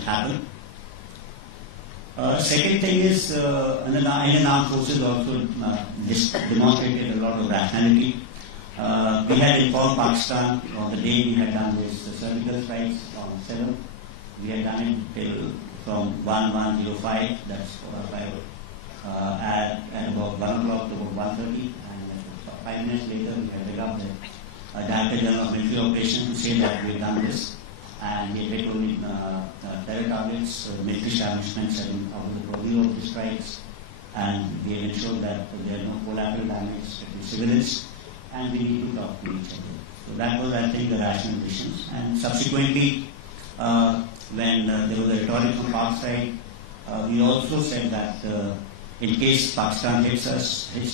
shouldn't happen. Second thing is, Indian Armed Forces also demonstrated a lot of rationality. We had informed Pakistan on the day we had done this surgical strikes on 7th. We had done it till from 1105, that's 5 at about 1 o'clock to about 1:30, and 5 minutes later we had read up the Director General of Military Operations to say that we had done this, and we had only terror targets, military establishments out of the purview of the strikes, and we had ensured that there are no collateral damage to civilians, and we need to talk to each other. So that was, I think, the rational decisions. And subsequently, when there was a rhetoric from Pak side, we also said that in case Pakistan hits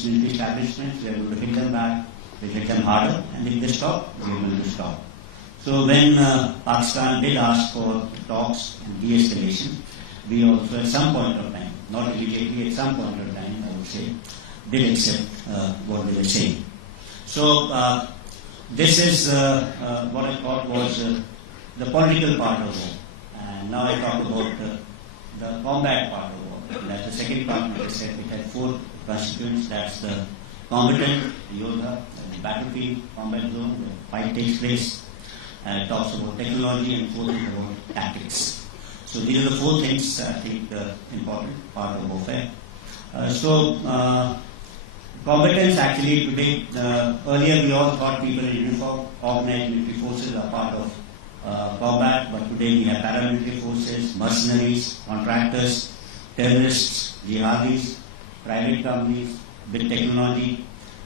military establishments, we are going to hit them back, we hit them harder, and if they stop, we are going to stop. So when Pakistan did ask for talks and de-escalation, we also at some point of time, not immediately, at some point of time, I would say, did accept what they were saying. So this is what I thought was the political part of war. And now I talk about the combat part of war. That's the second part. Like I said, it had 4 constituents. That's the combatant, the Yodha, the battlefield, combat zone, where fight takes place. It talks about technology, and 4 is about tactics. So these are the 4 things I think important part of warfare. Combatants actually today, earlier we all thought people in uniform, organized military forces are part of combat, but today we have paramilitary forces, mercenaries, contractors, terrorists, jihadis, private companies, big technology.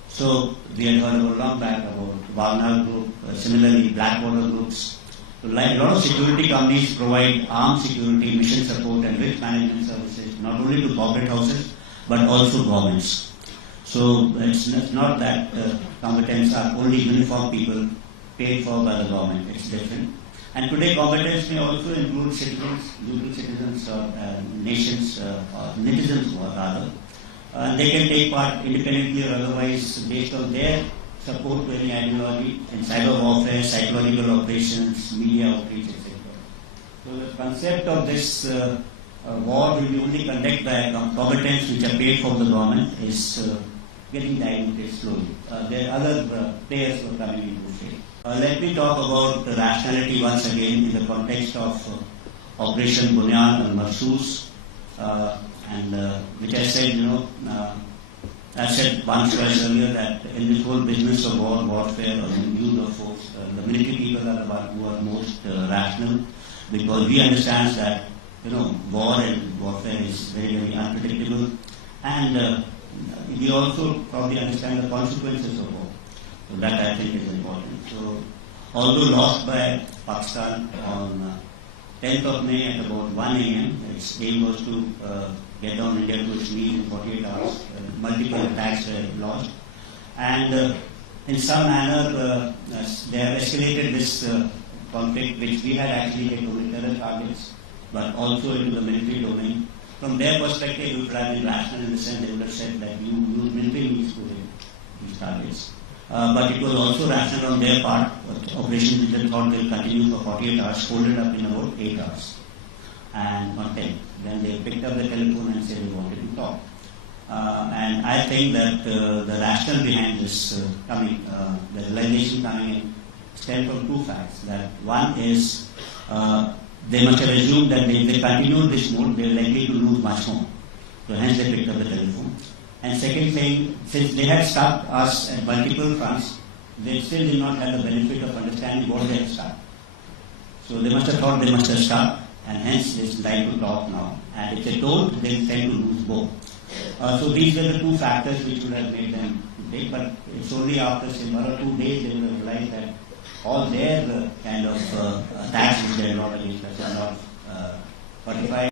So we had heard about long back about Wagner Group, similarly Blackwater groups. So like a lot of security companies provide armed security, mission support and risk management services, not only to corporate houses, but also governments. So it's not that combatants are only uniformed people paid for by the government, it's different. And today combatants may also include citizens, local citizens or nations, or netizens rather. They can take part independently or otherwise based on their support to any ideology in cyber warfare, psychological operations, media outreach, etc. So the concept of this war will be only conducted by combatants which are paid for the government is getting diluted slowly. There are other players who are coming into play. Let me talk about the rationality once again in the context of Operation Bunyan and Mahsoos, which I said, I said once twice earlier that in this whole business of war, warfare, or use of force, the military people are the ones who are most rational, because we understand that war and warfare is very, very unpredictable, and we also probably understand the consequences of war. So that I think is important. So although lost by Pakistan on 10th of May at about 1 a.m., its aim was to get down India to its knees in 48 hours. Multiple attacks were launched. And in some manner, they have escalated this conflict, which we had actually hit only terror targets, but also into the military domain. From their perspective, it would have been rational in the sense they would have said that you use military means to hit these targets. But it was also rational on their part. Operations which they thought will continue for 48 hours, folded up in about 8 hours. And on 10. Then they picked up the telephone and said they wanted to talk. And I think that the rationale behind this the realization coming in, stem from 2 facts. That one is they must have assumed that if they continue this mode, they are likely to lose much more. So hence they picked up the telephone. And second thing, since they had stopped us at multiple fronts, they still did not have the benefit of understanding what they had stopped. So they must have thought they must have stopped, and hence they like to talk now. And if they don't, they tend to lose both. So these are the 2 factors which would have made them take, but it's only after say 1 or 2 days they would have realized that all their kind of attacks which they had not against us are not fortified.